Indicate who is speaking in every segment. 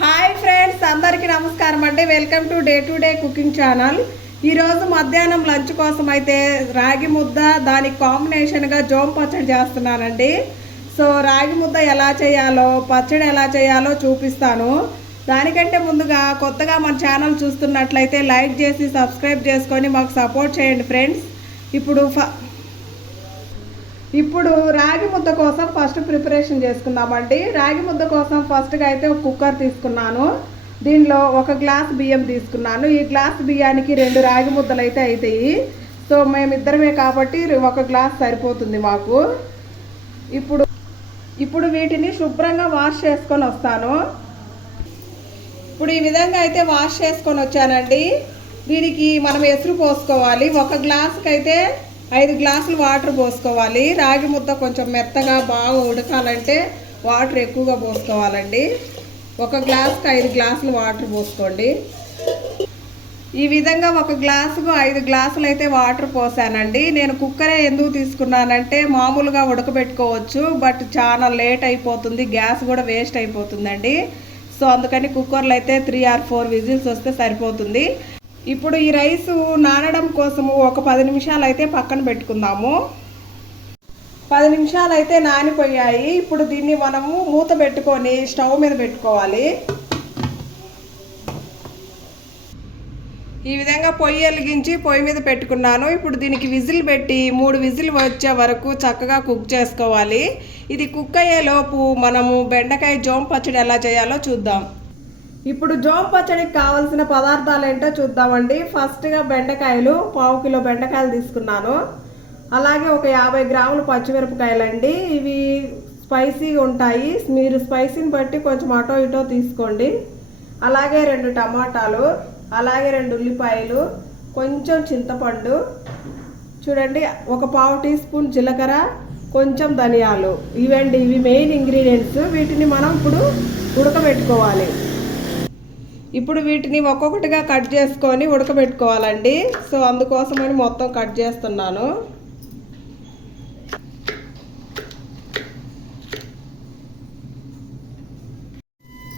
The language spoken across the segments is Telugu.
Speaker 1: హాయ్ ఫ్రెండ్స్ అందరికీ నమస్కారం అండి. Welcome to day to day cooking channel. ఈరోజు మధ్యాహ్నం లంచ్ కోసం అయితే రాగి ముద్ద దానికి కాంబినేషన్గా జోమ్ పచ్చడి చేస్తున్నానండి. సో రాగి ముద్ద ఎలా చేయాలో పచ్చడి ఎలా చేయాలో చూపిస్తాను. దానికంటే ముందుగా కొత్తగా మన ఛానల్ చూస్తున్నట్లయితే లైక్ చేసి సబ్స్క్రైబ్ చేసుకొని మాకు సపోర్ట్ చేయండి ఫ్రెండ్స్. ఇప్పుడు ఫ ఇప్పుడు రాగి ముద్ద కోసం ఫస్ట్ ప్రిపరేషన్ చేసుకుందామండి. రాగి ముద్ద కోసం ఫస్ట్గా అయితే ఒక కుక్కర్ తీసుకున్నాను. దీనిలో ఒక గ్లాస్ బియ్యం తీసుకున్నాను. ఈ గ్లాస్ బియ్యానికి రెండు రాగి ముద్దలు అయితే అవుతాయి సో మేమిద్దరమే కాబట్టి ఒక గ్లాస్ సరిపోతుంది మాకు. ఇప్పుడు ఇప్పుడు వీటిని శుభ్రంగా వాష్ చేసుకొని వస్తాను. ఇప్పుడు ఈ విధంగా అయితే వాష్ చేసుకొని వచ్చానండి. దీనికి మనం ఎసురు పోసుకోవాలి. ఒక గ్లాస్కి అయితే ఐదు గ్లాసులు వాటర్ పోసుకోవాలి. రాగి ముద్ద కొంచెం మెత్తగా బాగా ఉడకాలంటే వాటర్ ఎక్కువగా పోసుకోవాలండి. ఒక గ్లాస్కి ఐదు గ్లాసులు వాటర్ పోసుకోండి. ఈ విధంగా ఒక గ్లాసుకు ఐదు గ్లాసులు అయితే వాటర్ పోసానండి. నేను కుక్కరే ఎందుకు తీసుకున్నానంటే మామూలుగా ఉడకబెట్టుకోవచ్చు బట్ చాలా లేట్ అయిపోతుంది. గ్యాస్ కూడా వేస్ట్ అయిపోతుందండి. సో అందుకని కుక్కర్లో అయితే త్రీ ఆర్ ఫోర్ విజిల్స్ వస్తే సరిపోతుంది. ఇప్పుడు ఈ రైస్ నానడం కోసము ఒక పది నిమిషాలు అయితే పక్కన పెట్టుకుందాము. పది నిమిషాలు అయితే నానిపోయాయి. ఇప్పుడు దీన్ని మనము మూత పెట్టుకొని స్టవ్ మీద పెట్టుకోవాలి. ఈ విధంగా పొయ్యి వెలిగించి పొయ్యి మీద పెట్టుకున్నాను. ఇప్పుడు దీనికి విజిల్ పెట్టి మూడు విజిల్ వచ్చే వరకు చక్కగా కుక్ చేసుకోవాలి. ఇది కుక్ అయ్యేలోపు మనము బెండకాయ జోం పచ్చడి ఎలా చేయాలో చూద్దాం. ఇప్పుడు జోం పచ్చడికి కావాల్సిన పదార్థాలు ఏంటో చూద్దామండి. ఫస్ట్గా బెండకాయలు పావు కిలో బెండకాయలు తీసుకున్నాను. అలాగే ఒక యాభై గ్రాములు పచ్చిమిరపకాయలు అండి ఇవి స్పైసీగా ఉంటాయి. మీరు స్పైసీని బట్టి కొంచెం అటో ఇటో తీసుకోండి. అలాగే రెండు టమాటాలు అలాగే రెండు ఉల్లిపాయలు కొంచెం చింతపండు చూడండి ఒక పావు టీ స్పూన్ జీలకర్ర కొంచెం ధనియాలు. ఇవండి ఇవి మెయిన్ ఇంగ్రీడియంట్స్ వీటిని మనం ఇప్పుడు ఉడకబెట్టుకోవాలి. ఇప్పుడు వీటిని ఒక్కొక్కటిగా కట్ చేసుకొని ఉడకబెట్టుకోవాలండి. సో అందుకోసమని మొత్తం కట్ చేస్తున్నాను.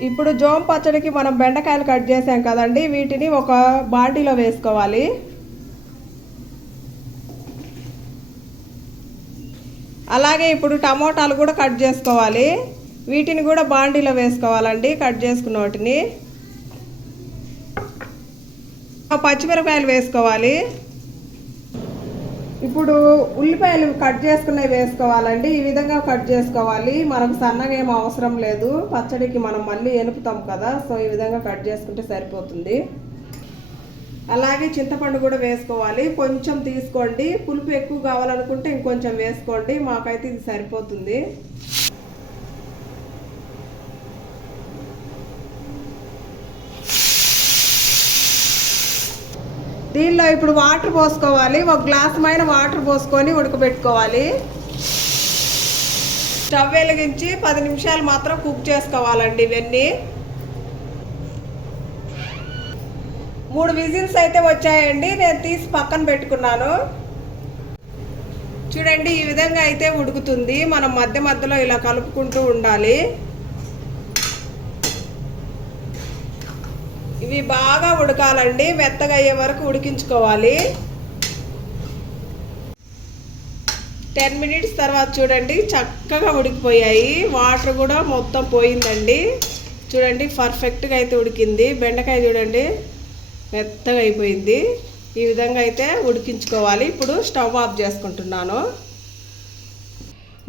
Speaker 1: ఇప్పుడు జోం పచ్చడికి మనం బెండకాయలు కట్ చేసాం కదండి. వీటిని ఒక బాటిలో వేసుకోవాలి. అలాగే ఇప్పుడు టమోటాలు కూడా కట్ చేసుకోవాలి. వీటిని కూడా బాండీలో వేసుకోవాలండి కట్ చేసుకున్న వాటిని. పచ్చిమిరపకాయలు వేసుకోవాలి. ఇప్పుడు ఉల్లిపాయలు కట్ చేసుకునే వేసుకోవాలండి. ఈ విధంగా కట్ చేసుకోవాలి. మనకు సన్నగా ఏం అవసరం లేదు. పచ్చడికి మనం మళ్ళీ ఎనుపుతాం కదా సో ఈ విధంగా కట్ చేసుకుంటే సరిపోతుంది. అలాగే చింతపండు కూడా వేసుకోవాలి. కొంచెం తీసుకోండి. పులుపు ఎక్కువ కావాలనుకుంటే ఇంకొంచెం వేసుకోండి. మాకైతే ఇది సరిపోతుంది. దీనిలో ఇప్పుడు వాటర్ పోసుకోవాలి. ఒక గ్లాస్ పైన వాటర్ పోసుకొని ఉడకబెట్టుకోవాలి. స్టవ్ వెలిగించి పది నిమిషాలు మాత్రం కుక్ చేసుకోవాలండి ఇవన్నీ. మూడు విజిల్స్ అయితే వచ్చాయండి. నేను తీసి పక్కన పెట్టుకున్నాను. చూడండి ఈ విధంగా అయితే ఉడుకుతుంది. మనం మధ్య మధ్యలో ఇలా కలుపుకుంటూ ఉండాలి. ఇవి బాగా ఉడకాలండి మెత్తగా అయ్యే వరకు ఉడికించుకోవాలి. టెన్ మినిట్స్ తర్వాత చూడండి చక్కగా ఉడికిపోయాయి. వాటర్ కూడా మొత్తం పోయిందండి. చూడండి పర్ఫెక్ట్గా అయితే ఉడికింది. బెండకాయ చూడండి మెత్తగా అయిపోయింది. ఈ విధంగా అయితే ఉడికించుకోవాలి. ఇప్పుడు స్టవ్ ఆఫ్ చేసుకుంటున్నాను.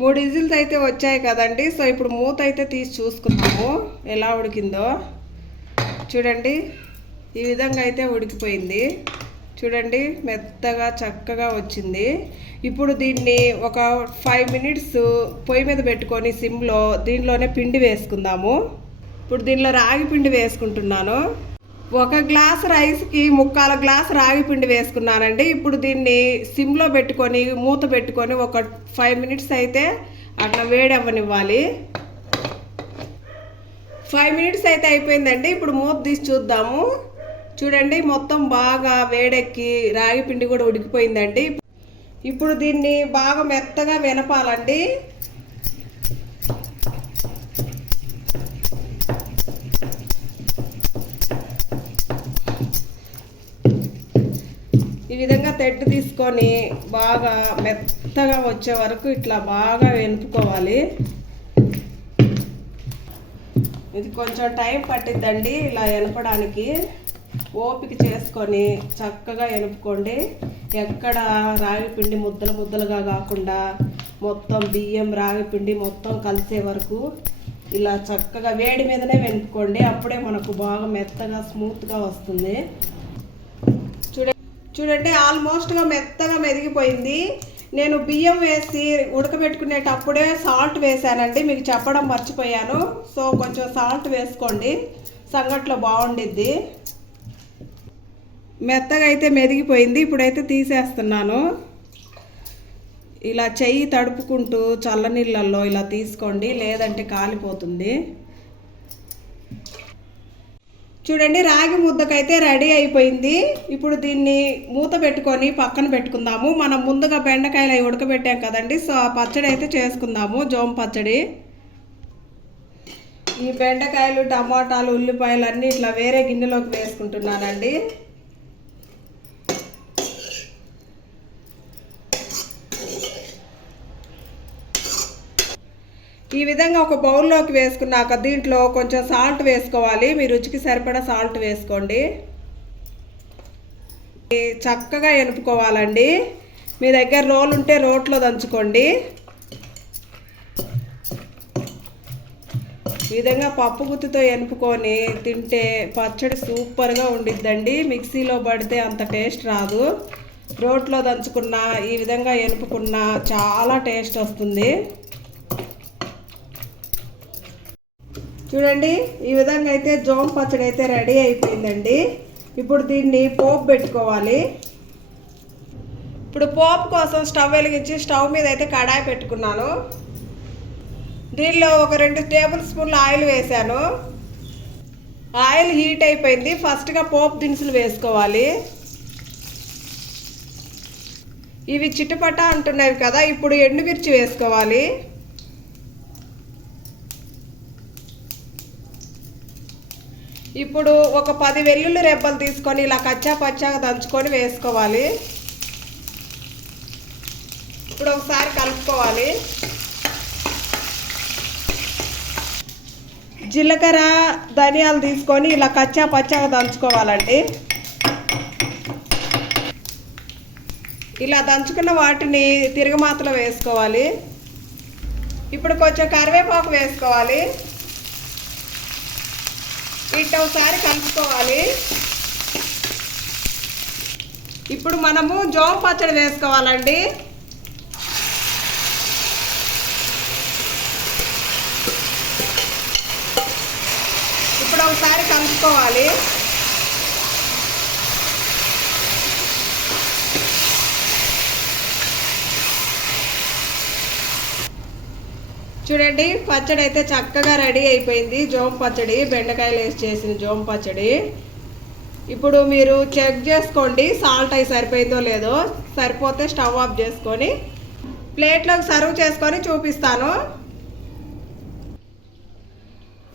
Speaker 1: మూడు విజిల్స్ అయితే వచ్చాయి కదండి. సో ఇప్పుడు మూత అయితే తీసి చూసుకున్నాము ఎలా ఉడికిందో. చూడండి ఈ విధంగా అయితే ఉడికిపోయింది. చూడండి మెత్తగా చక్కగా వచ్చింది. ఇప్పుడు దీన్ని ఒక ఫైవ్ మినిట్స్ పొయ్యి మీద పెట్టుకొని సిమ్లో దీనిలోనే పిండి వేసుకుందాము. ఇప్పుడు దీనిలో రాగి పిండి వేసుకుంటున్నాను. ఒక గ్లాస్ రైస్కి ముక్కాల గ్లాస్ రాగి పిండి వేసుకున్నానండి. ఇప్పుడు దీన్ని సిమ్లో పెట్టుకొని మూత పెట్టుకొని ఒక ఫైవ్ మినిట్స్ అయితే అట్లా వేడవ్వనివ్వాలి. ఫైవ్ మినిట్స్ అయితే అయిపోయిందండి. ఇప్పుడు మూత తీసి చూద్దాము. చూడండి మొత్తం బాగా వేడెక్కి రాగి పిండి కూడా ఉడికిపోయిందండి. ఇప్పుడు దీన్ని బాగా మెత్తగా వినపాలండి. ఈ విధంగా తెట్టు తీసుకొని బాగా మెత్తగా వచ్చే వరకు ఇట్లా బాగా వెనుపుకోవాలి. ఇది కొంచెం టైం పట్టిద్దండి ఇలా ఎనపడానికి. ఓపిక చేసుకొని చక్కగా ఎనుపుకోండి. ఎక్కడ రాగి పిండి ముద్దలు ముద్దలుగా కాకుండా మొత్తం బియ్యం రాగి పిండి మొత్తం కలిసే వరకు ఇలా చక్కగా వేడి మీదనే వెనుపుకోండి. అప్పుడే మనకు బాగా మెత్తగా స్మూత్గా వస్తుంది. చూడ చూడండి ఆల్మోస్ట్గా మెత్తగా మెదిగిపోయింది నేను బియ్యం వేసి ఉడకబెట్టుకునేటప్పుడే సాల్ట్ వేసానండి మీకు చెప్పడం మర్చిపోయాను. సో కొంచెం సాల్ట్ వేసుకోండి సంగట్లో బాగుండిద్ది. మెత్తగా అయితే మెదిగిపోయింది ఇప్పుడైతే తీసేస్తున్నాను. ఇలా చెయ్యి తడుపుకుంటూ చల్లనీళ్ళల్లో ఇలా తీసుకోండి లేదంటే కాలిపోతుంది. చూడండి రాగి ముద్దకైతే రెడీ అయిపోయింది. ఇప్పుడు దీన్ని మూత పెట్టుకొని పక్కన పెట్టుకుందాము. మనం ముందుగా బెండకాయలు అవి ఉడకబెట్టాం కదండి సో ఆ పచ్చడి అయితే చేసుకుందాము జోమ పచ్చడి. ఈ బెండకాయలు టమాటాలు ఉల్లిపాయలు అన్నీ ఇట్లా వేరే గిన్నెలోకి వేసుకుంటున్నానండి. ఈ విధంగా ఒక బౌల్లోకి వేసుకున్నాక దీంట్లో కొంచెం సాల్ట్ వేసుకోవాలి. మీ రుచికి సరిపడా సాల్ట్ వేసుకోండి. చక్కగా ఎనుపుకోవాలండి. మీ దగ్గర రోలు ఉంటే రోట్లో దంచుకోండి. ఈ విధంగా పప్పు గుత్తితో ఎనుపుకొని తింటే పచ్చడి సూపర్గా ఉండిద్దండి. మిక్సీలో పడితే అంత టేస్ట్ రాదు. రోట్లో దంచుకున్న ఈ విధంగా ఎనుపుకున్న చాలా టేస్ట్ వస్తుంది. చూడండి ఈ విధంగా అయితే జోమ్ పచ్చడి అయితే రెడీ అయిపోయిందండి. ఇప్పుడు దీన్ని పోపు పెట్టుకోవాలి. ఇప్పుడు పోపు కోసం స్టవ్ వెలిగించి స్టవ్ మీద అయితే కడాయి పెట్టుకున్నాను. దీనిలో ఒక రెండు టేబుల్ స్పూన్ల ఆయిల్ వేసాను ఆయిల్ హీట్ అయిపోయింది. ఫస్ట్గా పోపు దినుసులు వేసుకోవాలి. ఇవి చిట్టుపట అంటున్నాయి కదా ఇప్పుడు ఎండుమిర్చి వేసుకోవాలి. ఇప్పుడు ఒక పది వెల్లుల్లి రెబ్బలు తీసుకొని ఇలా కచ్చా పచ్చాగా దంచుకొని వేసుకోవాలి. ఇప్పుడు ఒకసారి కలుపుకోవాలి. జీలకర్ర ధనియాలు తీసుకొని ఇలా కచ్చా పచ్చాగా దంచుకోవాలండి. ఇలా దంచుకున్న వాటిని తిరగమాతలో వేసుకోవాలి. ఇప్పుడు కొంచెం కరివేపాకు వేసుకోవాలి. ఇటోసారి ఒకసారి కలుపుకోవాలి. ఇప్పుడు మనము జోమ పచ్చడి వేసుకోవాలండి. ఇప్పుడు ఒకసారి కలుపుకోవాలి. చూడండి పచ్చడి అయితే చక్కగా రెడీ అయిపోయింది. జోం పచ్చడి బెండకాయలు వేసి చేసిన జోం పచ్చడి. ఇప్పుడు మీరు చెక్ చేసుకోండి సాల్ట్ అయి సరిపోయిందో లేదో. సరిపోతే స్టవ్ ఆఫ్ చేసుకొని ప్లేట్లోకి సర్వ్ చేసుకొని చూపిస్తాను.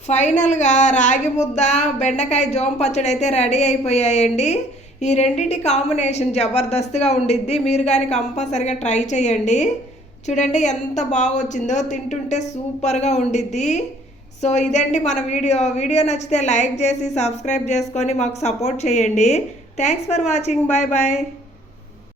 Speaker 1: ఫైనల్గా రాగి ముద్ద బెండకాయ జోం పచ్చడి అయితే రెడీ అయిపోయాయండి. ఈ రెండింటి కాంబినేషన్ జబర్దస్త్గా ఉండిద్ది. మీరు కానీ కంపల్సరిగా ట్రై చేయండి. చూడండి ఎంత బాగా వచ్చిందో తింటుంటే సూపర్గా ఉండిద్ది. సో ఇదండి మన వీడియో. వీడియో నచ్చితే లైక్ చేసి సబ్స్క్రైబ్ చేసుకొని మాకు సపోర్ట్ చేయండి. Thanks for watching. Bye bye